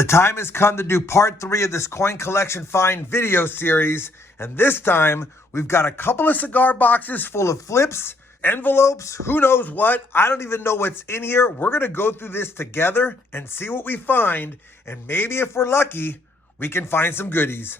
The time has come to do part 3 of this coin collection find video series. And this time, we've got a couple of cigar boxes full of flips, envelopes, who knows what. I don't even know what's in here. We're going to go through this together and see what we find. And maybe if we're lucky, we can find some goodies.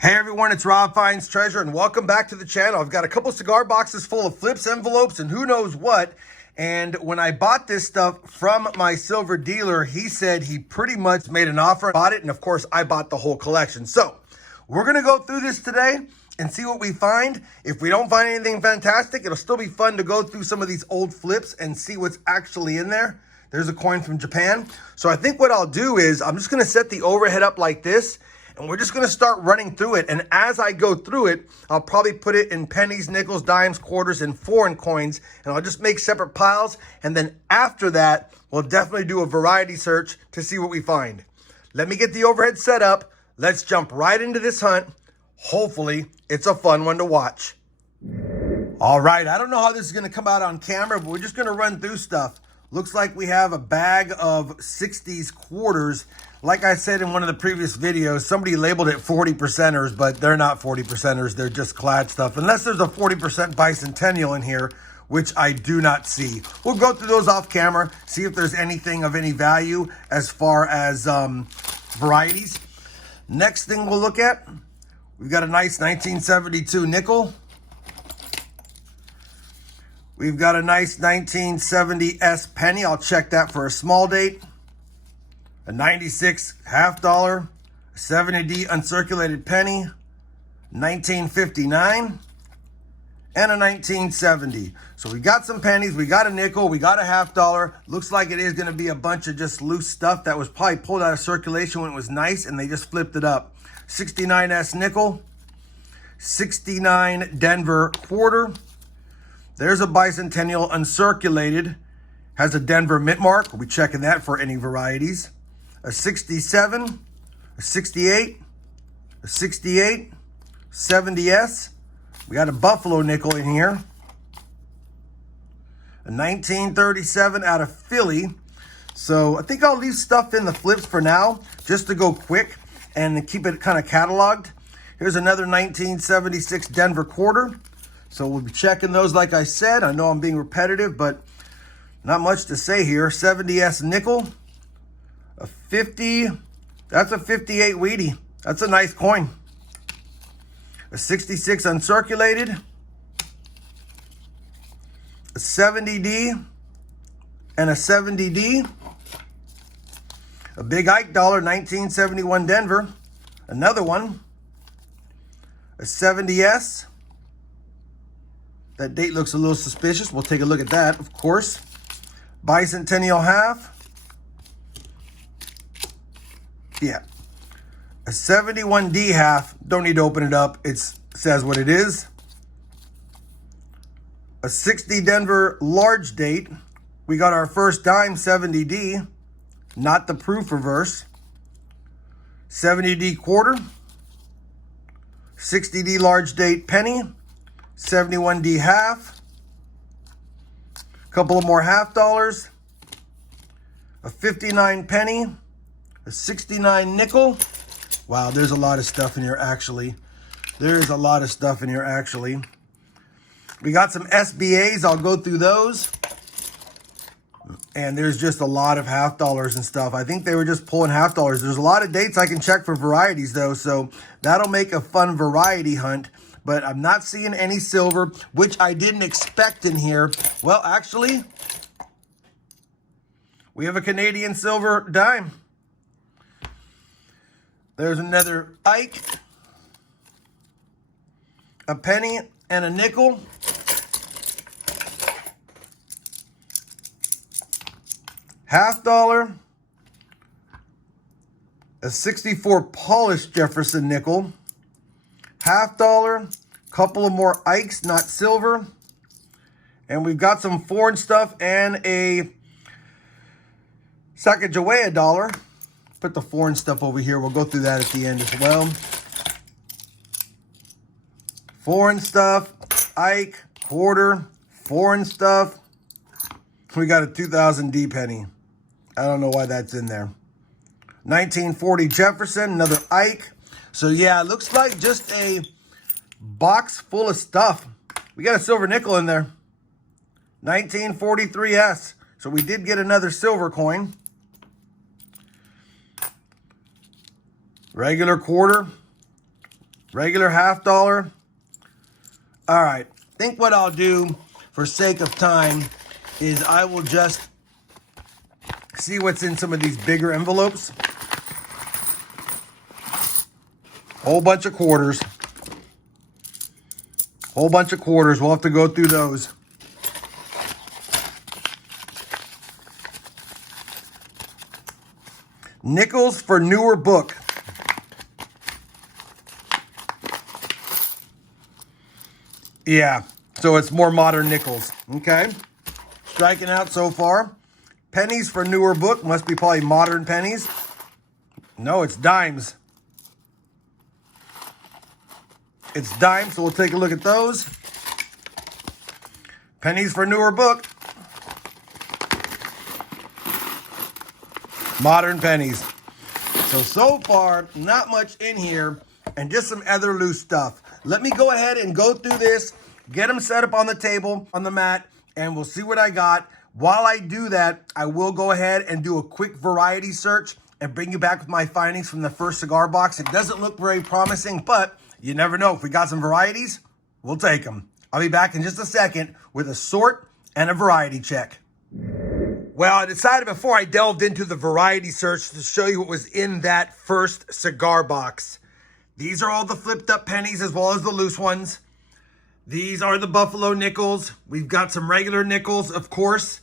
Hey everyone, it's RobFindsTreasure and welcome back to the channel. I've got a couple cigar boxes full of flips, envelopes, and who knows what. And when I bought this stuff from my silver dealer, he said he pretty much made an offer, bought it, and of course I bought the whole collection. So we're gonna go through this today and see what we find. If we don't find anything fantastic, it'll still be fun to go through some of these old flips and see what's actually in there. There's a coin from Japan. So I think what I'll do is I'm just gonna set the overhead up like this, and we're just going to start running through it. And as I go through it, I'll probably put it in pennies, nickels, dimes, quarters, and foreign coins. And I'll just make separate piles. And then after that, we'll definitely do a variety search to see what we find. Let me get the overhead set up. Let's jump right into this hunt. Hopefully, it's a fun one to watch. All right, I don't know how this is going to come out on camera, but we're just going to run through stuff. Looks like we have a bag of 60s quarters. Like I said in one of the previous videos, somebody labeled it 40%ers, but they're not 40%ers. They're just clad stuff. Unless there's a 40% bicentennial in here, which I do not see. We'll go through those off camera, see if there's anything of any value as far as varieties. Next thing we'll look at, we've got a nice 1972 nickel. We've got a nice 1970s penny. I'll check that for a small date. A 96 half dollar, a 70D uncirculated penny, 1959, and a 1970. So we got some pennies, we got a nickel, we got a half dollar. Looks like it is going to be a bunch of just loose stuff that was probably pulled out of circulation when it was nice and they just flipped it up. 69S nickel, 69 Denver quarter. There's a bicentennial uncirculated, has a Denver mint mark. We'll be checking that for any varieties. A 67, a 68, a 68, 70S. We got a Buffalo nickel in here. A 1937 out of Philly. So I think I'll leave stuff in the flips for now, just to go quick and keep it kind of cataloged. Here's another 1976 Denver quarter. So we'll be checking those like I said. I know I'm being repetitive, but not much to say here. 70S nickel. A 50, that's a 58 Wheatie. That's a nice coin. A 66 uncirculated. A 70D and a 70D. A big Ike dollar, 1971 Denver. Another one. A 70S. That date looks a little suspicious. We'll take a look at that, of course. Bicentennial half. Yeah, a 71D half. Don't need to open it up. It says what it is. A 60 Denver large date. We got our first dime 70D, not the proof reverse. 70D quarter. 60D large date penny. 71D half. A couple of more half dollars. A 59 penny. A 69 nickel. Wow, there's a lot of stuff in here actually. There's a lot of stuff in here actually. We got some SBAs. I'll go through those. And there's just a lot of half dollars and stuff. I think they were just pulling half dollars. There's a lot of dates I can check for varieties though, so that'll make a fun variety hunt. But I'm not seeing any silver, which I didn't expect in here. Well, actually, we have a Canadian silver dime. There's another Ike, a penny, and a nickel. Half dollar, a 64 polished Jefferson nickel. Half dollar, couple of more Ikes, not silver. And we've got some foreign stuff and a Sacagawea dollar. Put the foreign stuff over here. We'll go through that at the end as well. Foreign stuff, Ike, quarter, foreign stuff. We got a 2000 D penny. I don't know why that's in there. 1940 Jefferson, another Ike. So yeah, it looks like just a box full of stuff. We got a silver nickel in there. 1943S. So we did get another silver coin. Regular quarter. Regular half dollar. All right. I think what I'll do for sake of time is I will just see what's in some of these bigger envelopes. Whole bunch of quarters. Whole bunch of quarters. We'll have to go through those. Nickels for newer book. Yeah, so it's more modern nickels. Okay. Striking out so far. Pennies for newer book. Must be probably modern pennies. No, it's dimes. It's dimes, so we'll take a look at those. Pennies for newer book. Modern pennies. So far, not much in here and just some other loose stuff. Let me go ahead and go through this, get them set up on the table, on the mat, and we'll see what I got. While I do that, I will go ahead and do a quick variety search and bring you back with my findings from the first cigar box. It doesn't look very promising, but you never know. If we got some varieties, we'll take them. I'll be back in just a second with a sort and a variety check. Well, I decided before I delved into the variety search to show you what was in that first cigar box. These are all the flipped up pennies as well as the loose ones. These are the Buffalo nickels. We've got some regular nickels, of course.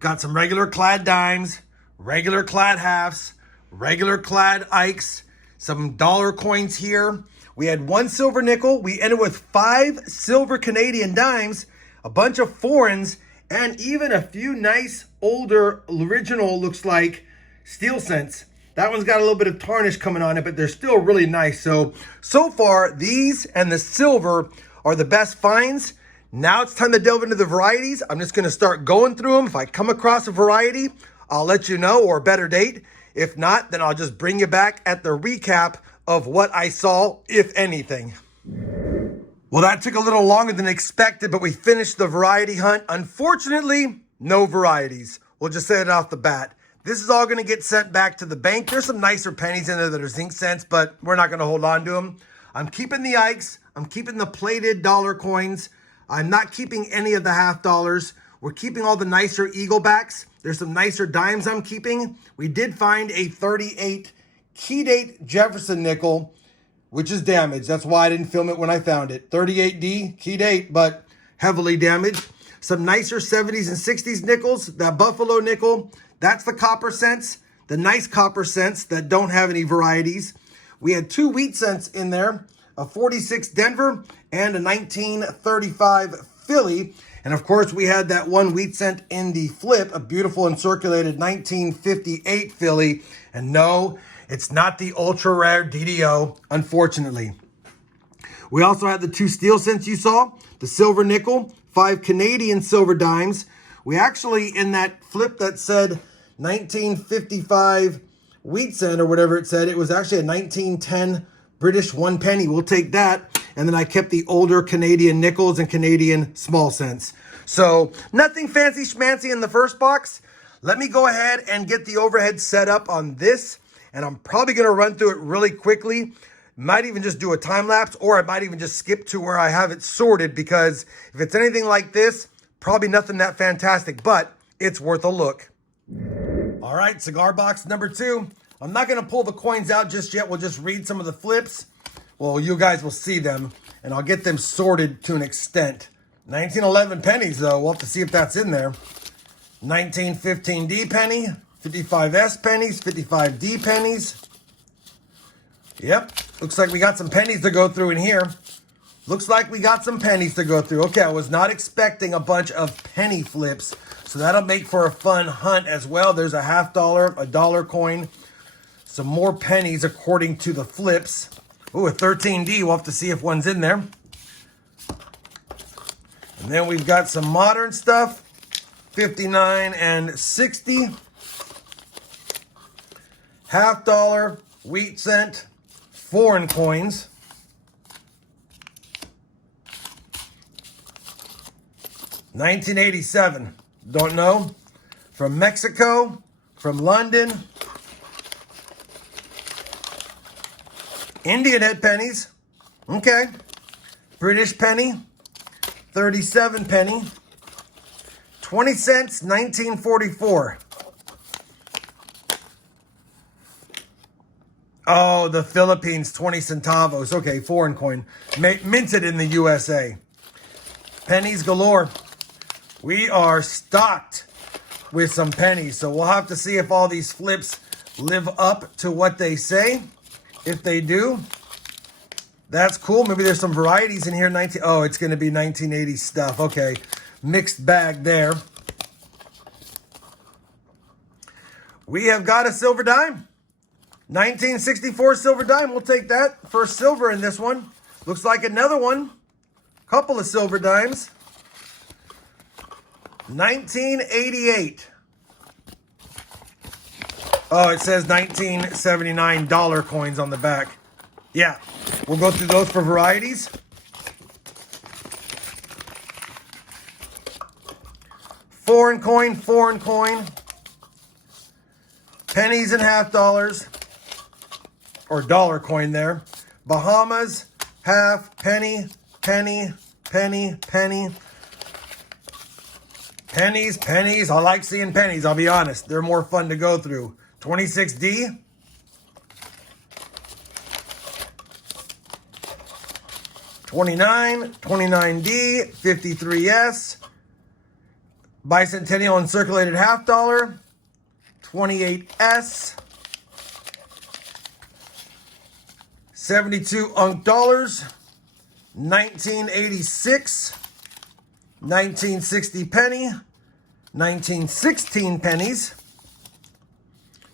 Got some regular clad dimes, regular clad halves, regular clad Ikes, some dollar coins here. We had one silver nickel. We ended with 5 silver Canadian dimes, a bunch of foreigns, and even a few nice older original, looks like, steel cents. That one's got a little bit of tarnish coming on it, but they're still really nice. So far, these and the silver are the best finds. Now it's time to delve into the varieties. I'm just going to start going through them. If I come across a variety, I'll let you know, or a better date. If not, then I'll just bring you back at the recap of what I saw, if anything. Well, that took a little longer than expected, but we finished the variety hunt. Unfortunately, no varieties. We'll just say it off the bat. This is all going to get sent back to the bank. There's some nicer pennies in there that are zinc cents, but we're not going to hold on to them. I'm keeping the Ikes. I'm keeping the plated dollar coins. I'm not keeping any of the half dollars. We're keeping all the nicer eagle backs. There's some nicer dimes I'm keeping. We did find a 38 Nic-A-Date Jefferson nickel, which is damaged. That's why I didn't film it when I found it. 38D Nic-A-Date, but heavily damaged. Some nicer 70s and 60s nickels. That Buffalo nickel, that's the copper cents. The nice copper cents that don't have any varieties. We had 2 wheat cents in there, a 46 Denver and a 1935 Philly. And of course, we had that 1 wheat cent in the flip, a beautiful and circulated 1958 Philly. And no, it's not the ultra rare DDO, unfortunately. We also had the 2 steel cents you saw, the silver nickel, 5 Canadian silver dimes. We actually, in that flip that said 1955 wheat cent or whatever it said, it was actually a 1910 British 1 penny. We'll take that. And then I kept the older Canadian nickels and Canadian small cents. So nothing fancy schmancy in the first box. Let me go ahead and get the overhead set up on this. And I'm probably going to run through it really quickly. Might even just do a time lapse, or I might even just skip to where I have it sorted, because if it's anything like this, probably nothing that fantastic, but it's worth a look. All right, cigar box number 2. I'm not going to pull the coins out just yet. We'll just read some of the flips. Well, you guys will see them, and I'll get them sorted to an extent. 1911 pennies, though. We'll have to see if that's in there. 1915 D penny, 55 S pennies, 55 D pennies. Yep, looks like we got some pennies to go through in here. Looks like we got some pennies to go through. Okay, I was not expecting a bunch of penny flips, so that'll make for a fun hunt as well. There's a half dollar, a dollar coin, some more pennies according to the flips. Ooh, a 13D. We'll have to see if one's in there. And then we've got some modern stuff, 59 and 60. $50, wheat cent, foreign coins. $1987, don't know. From Mexico, from London. Indian head pennies, okay. British penny, 37 penny. 20 cents, 1944. Oh, the Philippines, 20 centavos. Okay, foreign coin. Minted in the USA. Pennies galore. We are stocked with some pennies. So we'll have to see if all these flips live up to what they say. If they do, that's cool. Maybe there's some varieties in here. Oh, it's going to be 1980 stuff. Okay, mixed bag there. We have got a silver dime. 1964 silver dime. We'll take that. First silver in this one. Looks like another one. Couple of silver dimes. 1988. Oh, it says 1979 dollar coins on the back. Yeah, we'll go through those for varieties. Foreign coin, foreign coin. Pennies and half dollars. Or dollar coin there. Bahamas, half, penny, penny, penny, penny. Pennies, pennies. I like seeing pennies, I'll be honest. They're more fun to go through. 26D. $29, $29D, $53S. Bicentennial uncirculated half dollar. $28S. 72 Unk dollars. 1986. 1960 penny. 1916 pennies.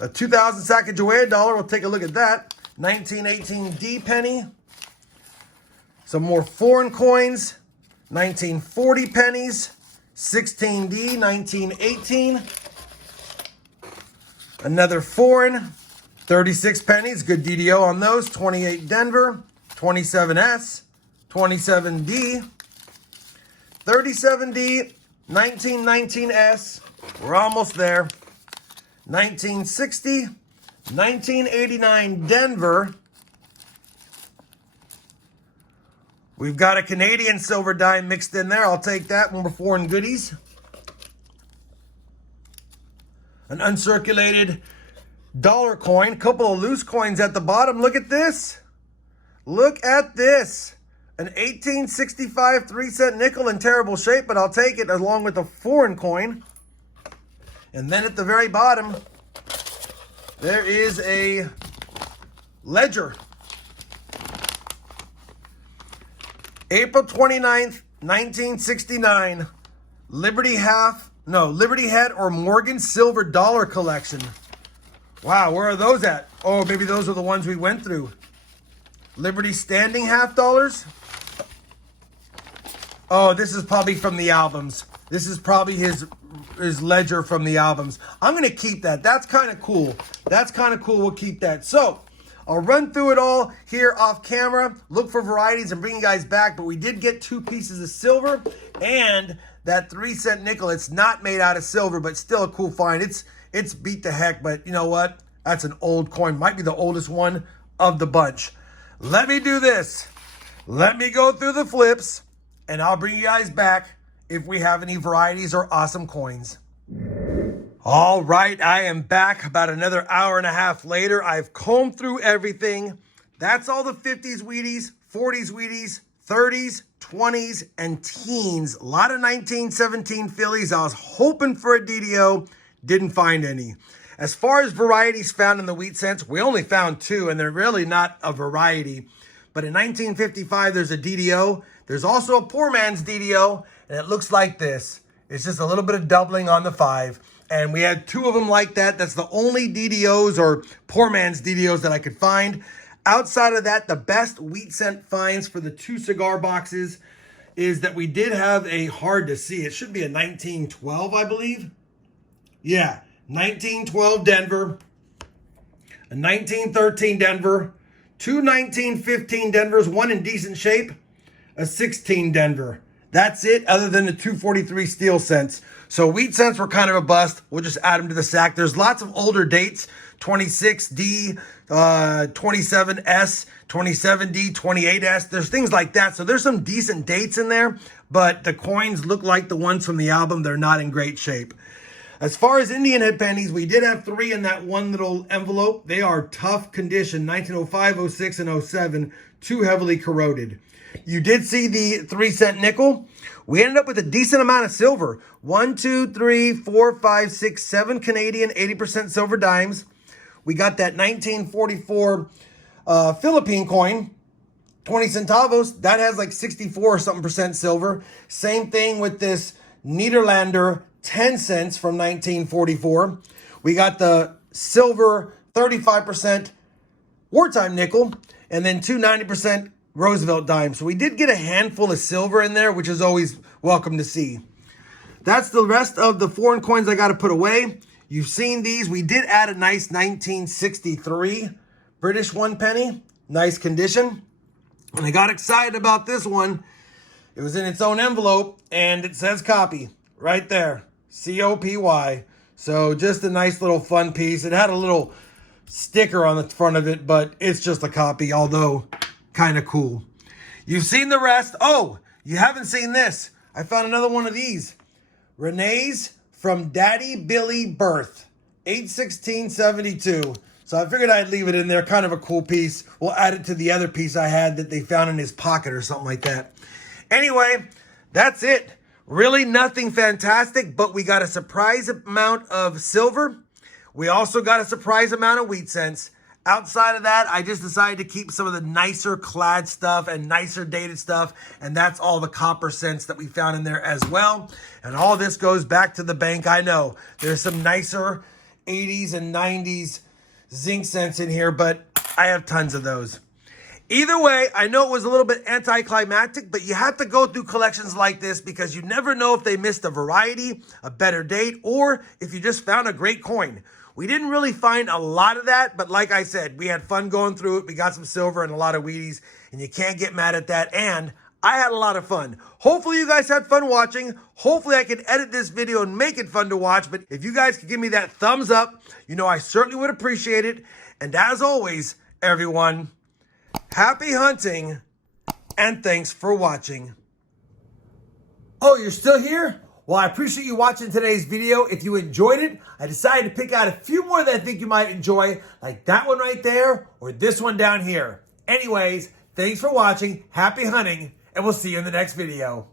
A 2000 Sacagawea dollar. We'll take a look at that. 1918 D penny. Some more foreign coins. 1940 pennies. 16D. 1918. Another foreign. 36 pennies. Good DDO on those. 28 Denver. 27S. 27D. 37D. 1919S. We're almost there. 1960, 1989 Denver. We've got a Canadian silver dime mixed in there. I'll take that. One more foreign goodies. An uncirculated dollar coin. Couple of loose coins at the bottom. Look at this. Look at this. An 1865 3-cent nickel in terrible shape, but I'll take it along with a foreign coin. And then at the very bottom, there is a ledger. April 29th, 1969. Liberty Head or Morgan Silver Dollar Collection. Wow, where are those at? Oh, maybe those are the ones we went through. Liberty Standing half dollars. Oh, this is probably from the albums. This is probably his ledger from the albums. I'm going to keep that. That's kind of cool. That's kind of cool. We'll keep that. So I'll run through it all here off camera, look for varieties and bring you guys back. But we did get 2 pieces of silver and that 3-cent nickel. It's not made out of silver, but still a cool find. It's beat the heck, but you know what? That's an old coin. Might be the oldest one of the bunch. Let me do this. Let me go through the flips and I'll bring you guys back if we have any varieties or awesome coins. All right, I am back about another hour and a half later. I've combed through everything. That's all the 50s Wheaties, 40s Wheaties, 30s, 20s, and teens. A lot of 1917 Phillies. I was hoping for a DDO, didn't find any. As far as varieties found in the wheat cents, we only found 2, and they're really not a variety. But in 1955, there's a DDO. There's also a poor man's DDO, and it looks like this. It's just a little bit of doubling on the 5. And we had 2 of them like that. That's the only DDOs or poor man's DDOs that I could find. Outside of that, the best wheat cent finds for the 2 cigar boxes is that we did have a hard to see. It should be a 1912, I believe. Yeah, 1912 Denver, a 1913 Denver, two 1915 Denvers, one in decent shape, a 16 Denver. That's it, other than the 243 steel cents. So wheat cents were kind of a bust. We'll just add them to the sack. There's lots of older dates, 26D, 27S, 27D, 28S. There's things like that. So there's some decent dates in there, but the coins look like the ones from the album. They're not in great shape. As far as Indian head pennies, we did have 3 in that one little envelope. They are tough condition, 1905, 06, and 07, too heavily corroded. You did see the 3-cent nickel. We ended up with a decent amount of silver. 1, 2, 3, 4, 5, 6, 7 Canadian 80% silver dimes. We got that 1944 Philippine coin, 20 centavos. That has like 64 or something percent silver. Same thing with this Nederlander 10 cents from 1944. We got the silver 35% wartime nickel, and then two 90% Roosevelt dimes. So we did get a handful of silver in there, which is always welcome to see. That's the rest of the foreign coins I got to put away. You've seen these. We did add a nice 1963 British 1 penny. Nice condition. And I got excited about this one. It was in its own envelope, and it says copy right there. COPY. So just a nice little fun piece. It had a little sticker on the front of it, but it's just a copy, although kind of cool. You've seen the rest. Oh, you haven't seen this. I found another one of these. Renee's from Daddy Billy Birth, 8/16/72. So I figured I'd leave it in there. Kind of a cool piece. We'll add it to the other piece I had that they found in his pocket or something like that. Anyway, that's it. Really nothing fantastic, but we got a surprise amount of silver. We also got a surprise amount of wheat cents. Outside of that, I just decided to keep some of the nicer clad stuff and nicer dated stuff. And that's all the copper cents that we found in there as well. And all this goes back to the bank. I know there's some nicer 80s and 90s zinc cents in here, but I have tons of those. Either way, I know it was a little bit anticlimactic, but you have to go through collections like this because you never know if they missed a variety, a better date, or if you just found a great coin. We didn't really find a lot of that, but like I said, we had fun going through it. We got some silver and a lot of Wheaties, and you can't get mad at that. And I had a lot of fun. Hopefully you guys had fun watching. Hopefully I could edit this video and make it fun to watch. But if you guys could give me that thumbs up, you know I certainly would appreciate it. And as always, everyone, happy hunting and thanks for watching. Oh, you're still here? Well, I appreciate you watching today's video. If you enjoyed it, I decided to pick out a few more that I think you might enjoy, like that one right there or this one down here. Anyways, thanks for watching, happy hunting, and we'll see you in the next video.